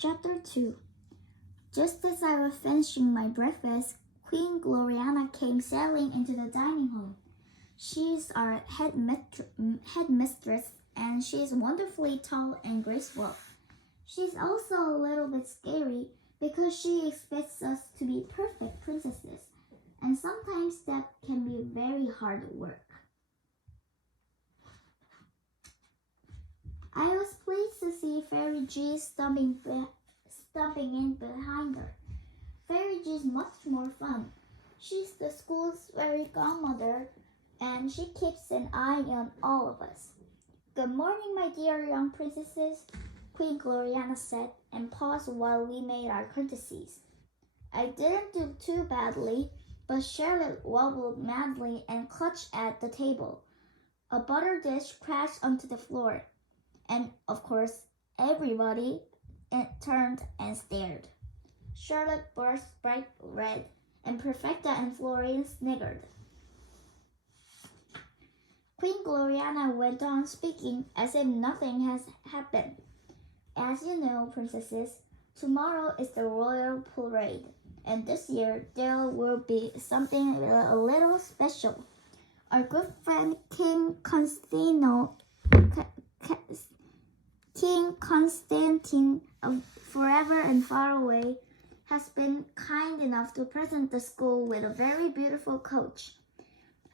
Chapter 2. Just as I was finishing my breakfast, Queen Gloriana came sailing into the dining hall. She's our headmistress, and she's wonderfully tall and graceful. She's also a little bit scary because she expects us to be perfect princesses, and sometimes that can be very hard work. I was pleased to see Fairy G stumping in behind her. Fairy G is much more fun. She's the school's fairy godmother, and she keeps an eye on all of us. "Good morning, my dear young princesses," Queen Gloriana said, and paused while we made our courtesies. I didn't do too badly, but Charlotte wobbled madly and clutched at the table. A butter dish crashed onto the floor, and of course, everybody turned and stared. Charlotte burst bright red, and Perfecta and Florian sniggered. Queen Gloriana went on speaking as if nothing has happened. "As you know, princesses, tomorrow is the royal parade, and this year there will be something a little special. Our good friend King Constantine of Forever and Far Away has been kind enough to present the school with a very beautiful coach.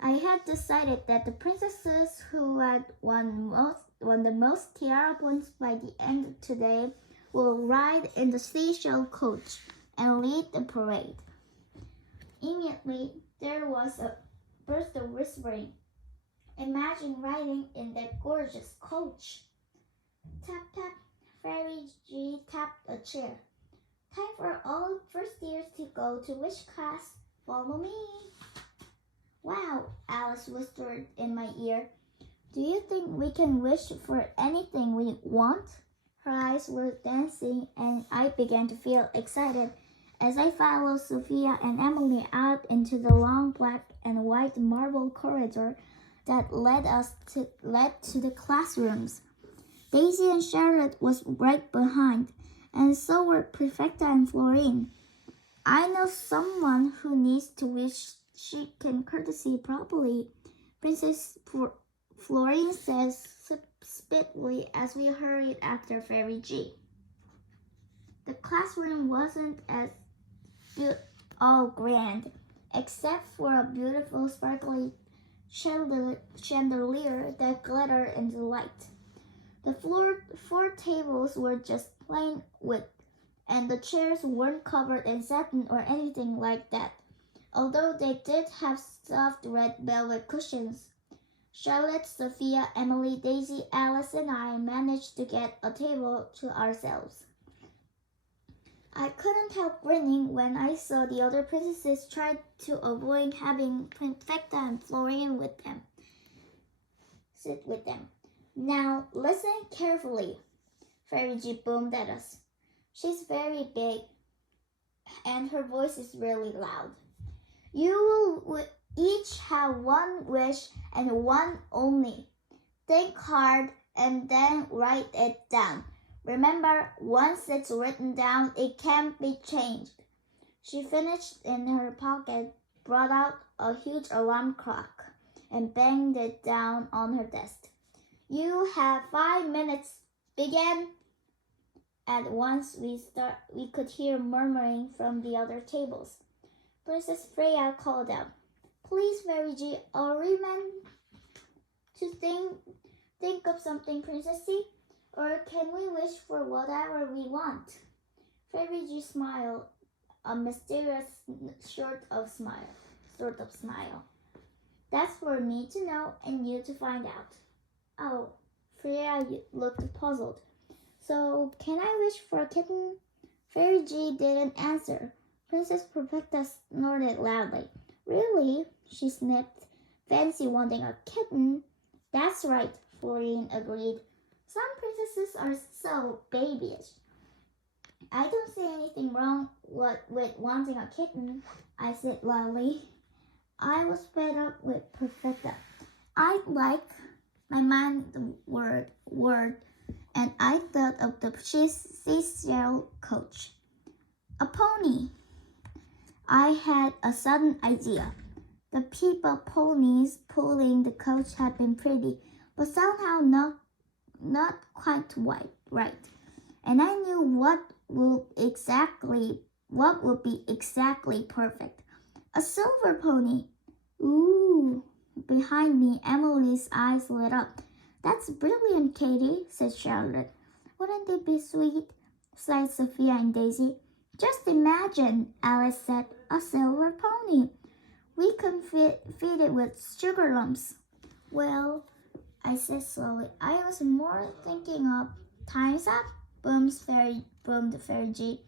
I had decided that the princesses who had won the most Tiara points by the end of today will ride in the seashell coach and lead the parade." Immediately, there was a burst of whispering. "Imagine riding in that gorgeous coach." Tap, tap, Fairy G tapped a chair. "Time for all first years to go to wish class. Follow me." "Wow," Alice whispered in my ear. "Do you think we can wish for anything we want?" Her eyes were dancing, and I began to feel excited as I followed Sophia and Emily out into the long black and white marble corridor that led to the classrooms. Daisy and Charlotte was right behind, and so were Perfecta and Florine. "I know someone who needs to wish she can courtesy properly," Princess Florine says spitefully as we hurried after Fairy G. The classroom wasn't all grand, except for a beautiful sparkly chandelier that glittered in the light. The four tables were just plain wood, and the chairs weren't covered in satin or anything like that, although they did have soft red velvet cushions. Charlotte, Sophia, Emily, Daisy, Alice, and I managed to get a table to ourselves. I couldn't help grinning when I saw the other princesses try to avoid having Perfecta and Florian sit with them. "Now, listen carefully," Fairy G boomed at us. She's very big, and her voice is really loud. "You will each have one wish and one only. Think hard and then write it down. Remember, once it's written down, it can't be changed." She finished in her pocket, brought out a huge alarm clock, and banged it down on her desk. "You have 5 minutes. Begin." At once we could hear murmuring from the other tables. Princess Freya called out, "Please, Fairy G, are we meant to think of something princessy, or can we wish for whatever we want?" Fairy G smiled, a mysterious sort of smile. "That's for me to know and you to find out." "Oh," Freya looked puzzled. "So, can I wish for a kitten?" Fairy G didn't answer. Princess Perfecta snorted loudly. "Really?" she sniffed. "Fancy wanting a kitten?" "That's right," Florine agreed. "Some princesses are so babyish." "I don't see anything wrong with wanting a kitten," I said loudly. I was fed up with Perfecta. "I'd like," my mind word, and I thought of the seashell coach. A pony. I had a sudden idea. The people ponies pulling the coach had been pretty, but somehow not quite right. And I knew what would be exactly perfect. A silver pony. Ooh. Behind me, Emily's eyes lit up. That's brilliant, Katie, said Charlotte. Wouldn't it be sweet? Sighed Sophia and Daisy. Just imagine, Alice said, a silver pony. We can feed it with sugar lumps. Well, I said slowly, I was more thinking of time's up, boomed the fairy G.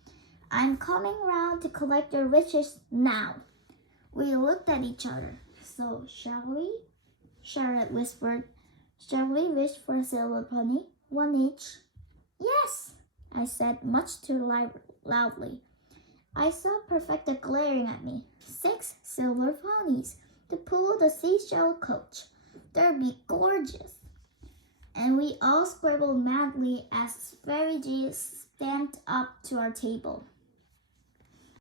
I'm coming round to collect your wishes now. We looked at each other. So, shall we? Charlotte whispered. Shall we wish for a silver pony? One each? Yes, I said much too loudly. I saw Perfecta glaring at me. 6 silver ponies to pull the seashell coach. They'd be gorgeous. And we all scribbled madly as Fairy G stamped up to our table.